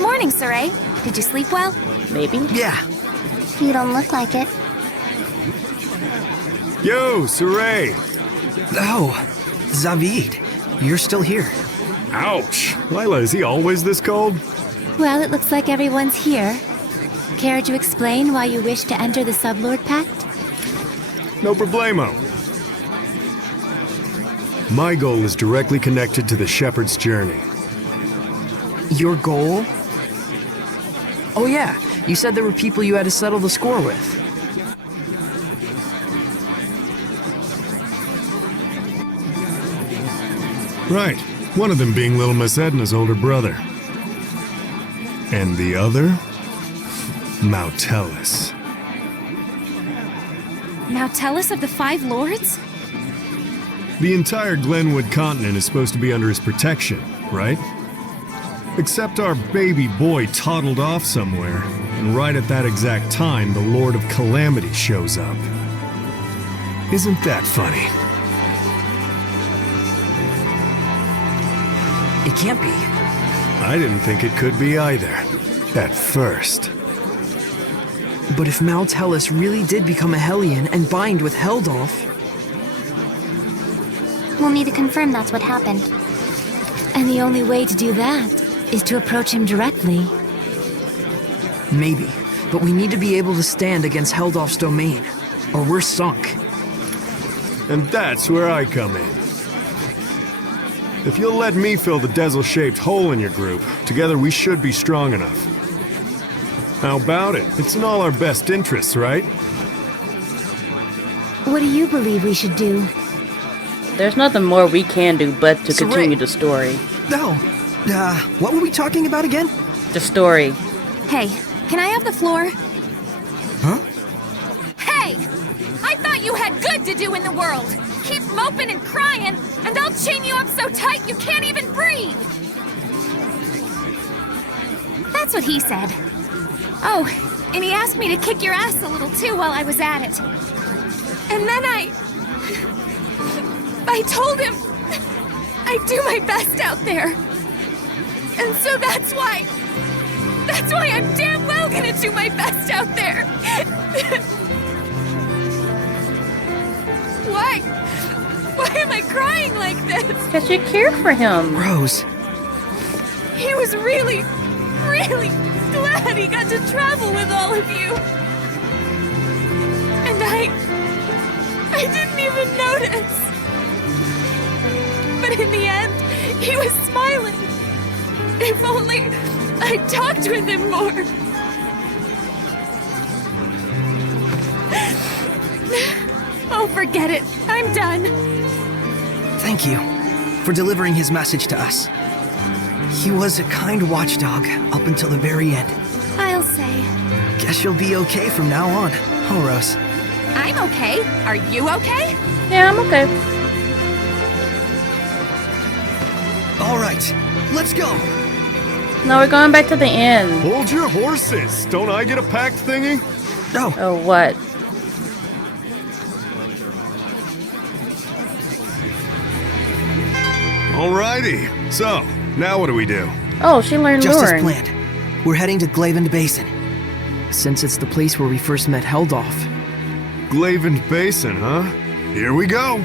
Morning, Saray. Did you sleep well? Maybe? Yeah. You don't look like it. Yo, Saray! Oh, Zaveid, you're still here. Ouch! Lila, is he always this cold? Well, it looks like everyone's here. Care to explain why you wish to enter the Sublord Pact? No problemo. My goal is directly connected to the Shepherd's journey. Your goal? Oh yeah, you said there were people you had to settle the score with. Right. One of them being little Miss Edna's older brother. And the other? Mautellus. Now tell us of the Five Lords? The entire Glenwood continent is supposed to be under his protection, right? Except our baby boy toddled off somewhere, and right at that exact time, the Lord of Calamity shows up. Isn't that funny? It can't be. I didn't think it could be either. At first. But if Mautellus really did become a Hellion and bind with Heldolf... We'll need to confirm that's what happened. And the only way to do that is to approach him directly. Maybe, but we need to be able to stand against Heldolf's domain, or we're sunk. And that's where I come in. If you'll let me fill the Dezel-shaped hole in your group, together we should be strong enough. How about it? It's in all our best interests, right? What do you believe we should do? There's nothing more we can do but to So continue Ray- the story. No. What were we talking about again? The story. Hey, can I have the floor? Huh? Hey! I thought you had good to do in the world! Keep moping and crying, and I'll chain you up so tight you can't even breathe! That's what he said. Oh, and he asked me to kick your ass a little too while I was at it. And then I told him I'd do my best out there. And so that's why I'm damn well gonna do my best out there. Why am I crying like this? Because you care for him. Rose. He was really, really glad he got to travel with all of you. And I didn't even notice. But in the end, he was smiling. If only I talked with him more. Oh, forget it. I'm done. Thank you for delivering his message to us. He was a kind watchdog up until the very end. I'll say. Guess you'll be okay from now on, huh, Rose? I'm okay. Are you okay? Yeah, I'm okay. All right, let's go. Now we're going back to the inn. Hold your horses! Don't I get a pact thingy? No. Oh, what? Alrighty. So, now what do we do? Oh, she learned Just as Luring. planned. We're heading to Glavend Basin. Since it's the place where we first met Heldolf. Glavend Basin, huh? Here we go.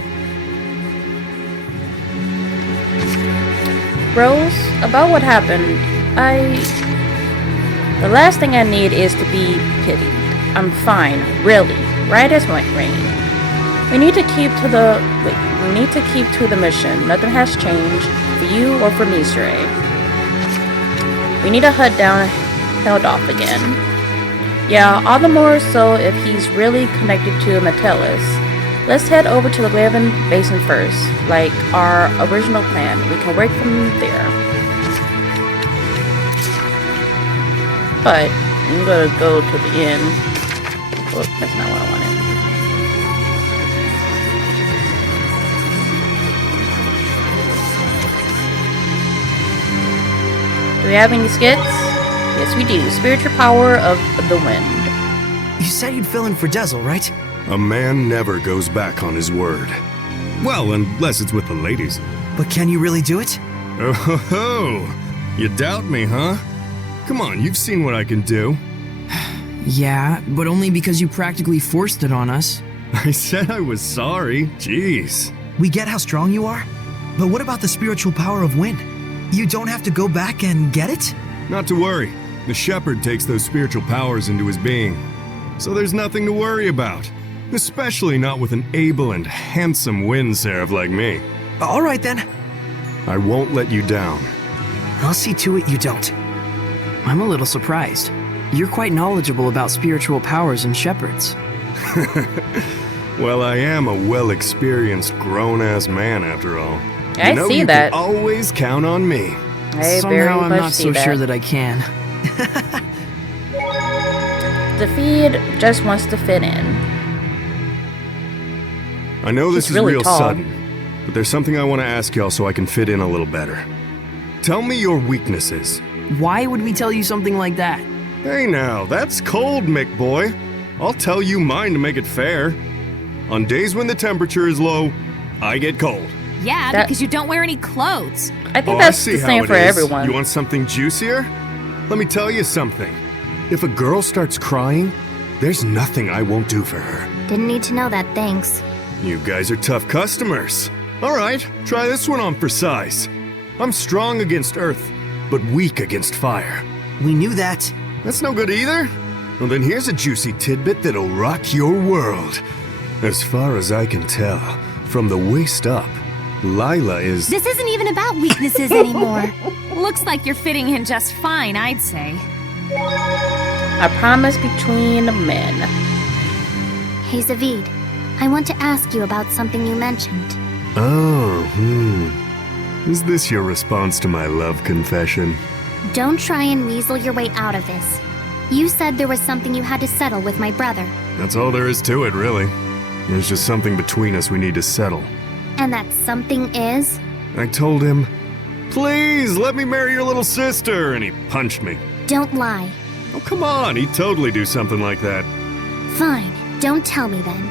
Rose, about what happened, the last thing I need is to be pitied. I'm fine, really. Right as my rain. We need to keep to the mission. Nothing has changed for you or for me, Sheree. We need to hunt down Heldolf again. Yeah, all the more so if he's really connected to Metellus. Let's head over to the Glavend Basin first, like our original plan. We can work from there. But I'm gonna go to the inn. Oh, that's not what I wanted. Do we have any skits? Yes, we do. Spiritual power of the wind. You said you'd fill in for Dezel, right? A man never goes back on his word. Well, unless it's with the ladies. But can you really do it? Oh ho ho! You doubt me, huh? Come on, you've seen what I can do. Yeah, but only because you practically forced it on us. I said I was sorry. Jeez. We get how strong you are, but what about the spiritual power of wind? You don't have to go back and get it? Not to worry. The shepherd takes those spiritual powers into his being, so there's nothing to worry about. Especially not with an able and handsome wind seraph like me. All right then. I won't let you down. I'll see to it you don't. I'm a little surprised. You're quite knowledgeable about spiritual powers and shepherds. Well, I am a well-experienced grown-ass man after all. I see you that. Can always count on me. I very Somehow I'm much not see so that. sure that I can. The feed just wants to fit in. I know this He's is really real tall. sudden, but there's something I want to ask y'all so I can fit in a little better. Tell me your weaknesses. Why would we tell you something like that? Hey now, that's cold, Mick boy. I'll tell you mine to make it fair. On days when the temperature is low, I get cold. Yeah, That- because you don't wear any clothes. I think Oh, that's I see the how same it for is. everyone. You want something juicier? Let me tell you something. If a girl starts crying, there's nothing I won't do for her. Didn't need to know that, thanks. You guys are tough customers. All right, try this one on for size. I'm strong against earth, but weak against fire. We knew that. That's no good either. Well, then here's a juicy tidbit that'll rock your world. As far as I can tell, from the waist up, Lila is... This isn't even about weaknesses anymore. Looks like you're fitting in just fine, I'd say. A promise between men. Hey, Zavid, I want to ask you about something you mentioned. Oh, Is this your response to my love confession? Don't try and weasel your way out of this. You said there was something you had to settle with my brother, That's all there is to it, really. There's just something between us we need to settle. and that something is? I told him, please let me marry your little sister, and he punched me. Don't lie. Oh, come on, he'd totally do something like that. Fine, don't tell me then.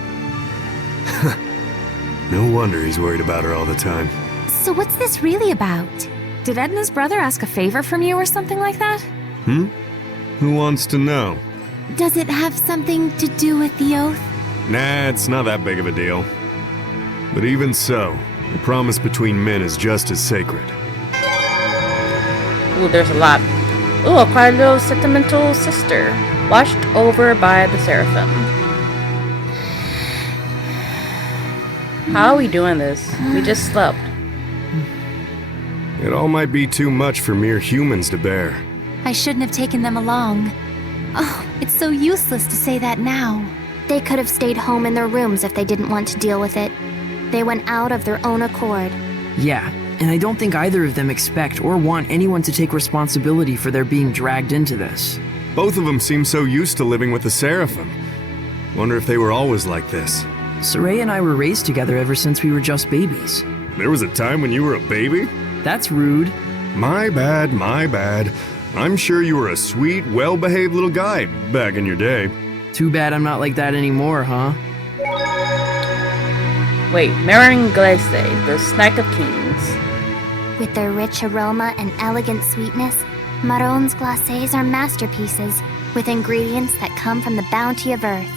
No wonder he's worried about her all the time. So what's this really about? Did Edna's brother ask a favor from you or something like that? Who wants to know? Does it have something to do with the oath? Nah, it's not that big of a deal. But even so, a promise between men is just as sacred. Ooh, there's a lot. Ooh, a quite little sentimental sister. Washed over by the seraphim. How are we doing this? We just slept. It all might be too much for mere humans to bear. I shouldn't have taken them along. Oh, it's so useless to say that now. They could have stayed home in their rooms if they didn't want to deal with it. They went out of their own accord. Yeah, and I don't think either of them expect or want anyone to take responsibility for their being dragged into this. Both of them seem so used to living with the seraphim. Wonder if they were always like this. Soraya and I were raised together ever since we were just babies. There was a time when you were a baby? That's rude. My bad, my bad. I'm sure you were a sweet, well-behaved little guy back in your day. Too bad I'm not like that anymore, huh? Wait, Marron Glace, the snack of kings. With their rich aroma and elegant sweetness, marrons glacés are masterpieces with ingredients that come from the bounty of Earth.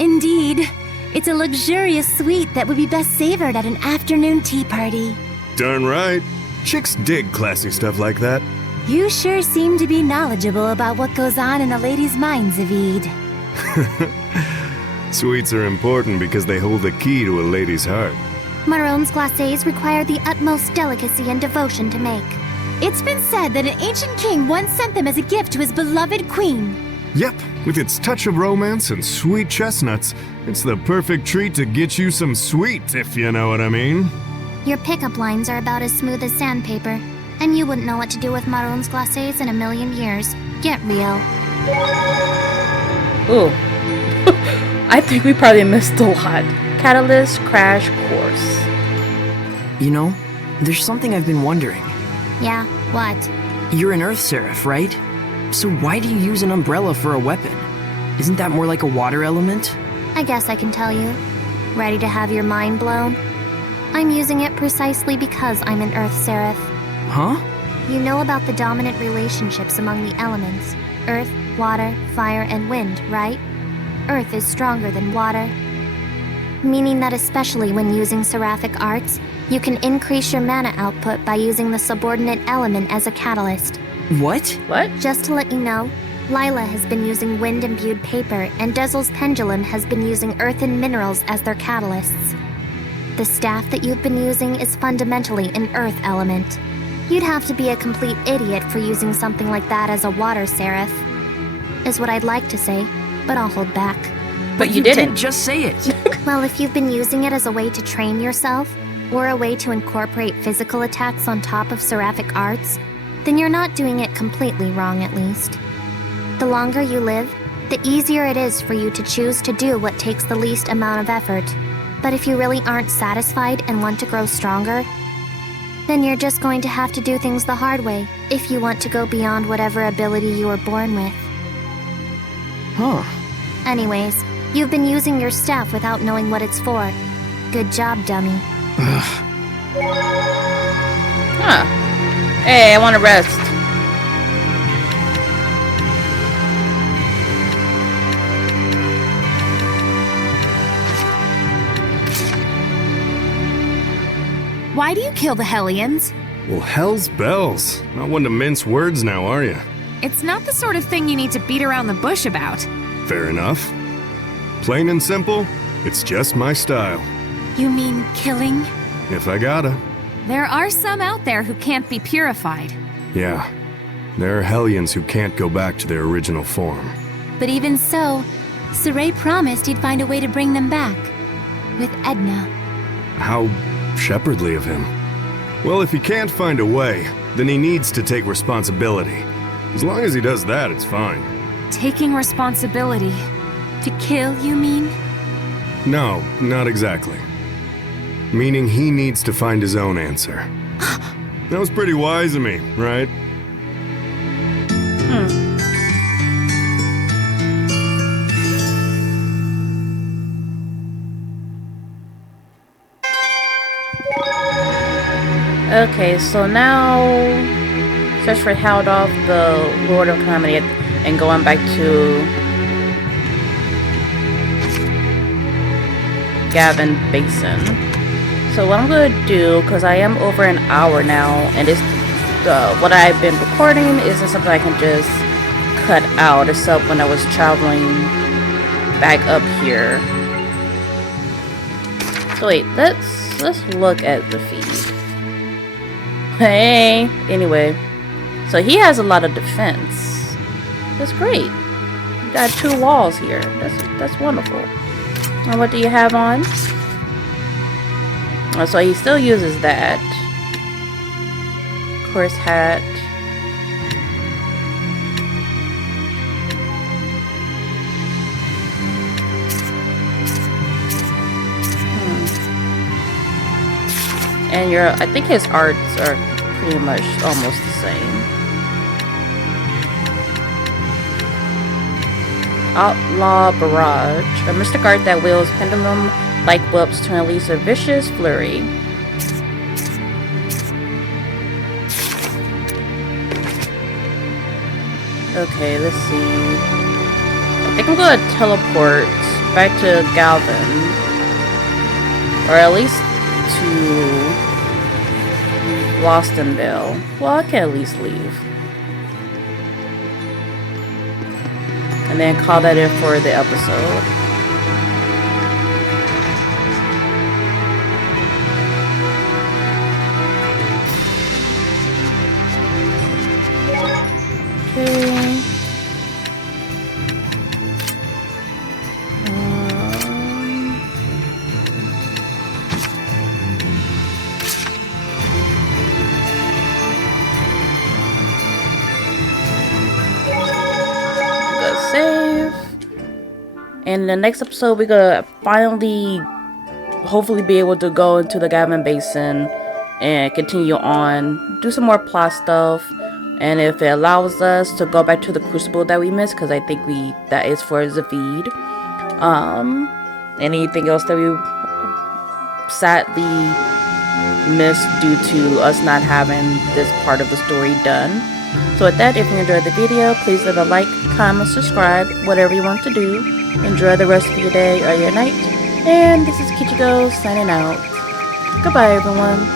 Indeed. It's a luxurious sweet that would be best savored at an afternoon tea party. Darn right. Chicks dig classy stuff like that. You sure seem to be knowledgeable about what goes on in a lady's mind, Zavid. Sweets are important because they hold the key to a lady's heart. Marrons glacés require the utmost delicacy and devotion to make. It's been said that an ancient king once sent them as a gift to his beloved queen. Yep, with its touch of romance and sweet chestnuts, it's the perfect treat to get you some sweet, if you know what I mean. Your pickup lines are about as smooth as sandpaper, and you wouldn't know what to do with marrons glacés in a million years. Get real. Ooh. I think we probably missed a lot. Catalyst crash course. You know, there's something I've been wondering. Yeah, what? You're an Earth Seraph, right? So why do you use an umbrella for a weapon? Isn't that more like a water element? I guess I can tell you. Ready to have your mind blown? I'm using it precisely because I'm an Earth Seraph. Huh? You know about the dominant relationships among the elements. Earth, water, fire, and wind, right? Earth is stronger than water. Meaning that especially when using seraphic arts, you can increase your mana output by using the subordinate element as a catalyst. What? What? Just to let you know, Lila has been using wind-imbued paper, and Dezel's pendulum has been using earth and minerals as their catalysts. The staff that you've been using is fundamentally an earth element. You'd have to be a complete idiot for using something like that as a water seraph, is what I'd like to say, but I'll hold back. But you didn't. Did just say it. Well, if you've been using it as a way to train yourself, or a way to incorporate physical attacks on top of seraphic arts, then you're not doing it completely wrong, at least. The longer you live, the easier it is for you to choose to do what takes the least amount of effort. But if you really aren't satisfied and want to grow stronger, then you're just going to have to do things the hard way if you want to go beyond whatever ability you were born with. Huh. Anyways, you've been using your staff without knowing what it's for. Good job, dummy. Huh. Hey, I want to rest. Why do you kill the Hellions? Well, hell's bells. Not one to mince words now, are you? It's not the sort of thing you need to beat around the bush about. Fair enough. Plain and simple, it's just my style. You mean killing? If I gotta. There are some out there who can't be purified. Yeah. There are Hellions who can't go back to their original form. But even so, Saray promised he'd find a way to bring them back. With Edna. How shepherdly of him. Well, if he can't find a way, then he needs to take responsibility. As long as he does that, it's fine. Taking responsibility. To kill, you mean? No, not exactly. Meaning he needs to find his own answer. That was pretty wise of me, right? Okay, so now search for Haldolf, the Lord of Calamity, and going back to Gavin Basin. So what I'm gonna do, because I am over an hour now, and it's what I've been recording isn't something I can just cut out, except when I was traveling back up here. So wait, let's look at the feed. Hey, anyway, so he has a lot of defense. That's great. You got 2 walls here. That's wonderful. And what do you have on? Oh, so he still uses that. Of course, hat. And I think his arts are pretty much almost the same. Outlaw Barrage, a mystic art that wields pendulum-like whips to unleash a vicious flurry. Okay, let's see. I think I'm gonna teleport back to Galvin, or at least to Lostonville. Well, I can at least leave. And then call that in for the episode. Okay. Save. And the next episode, we're gonna finally, hopefully, be able to go into the Gavin Basin and continue on, do some more plot stuff, and if it allows us to go back to the Crucible that we missed, because I think that is for Zavid. Anything else that we sadly missed due to us not having this part of the story done. So with that, if you enjoyed the video, please leave a like, comment, subscribe, whatever you want to do. Enjoy the rest of your day or your night. And this is Kichigo signing out. Goodbye, everyone.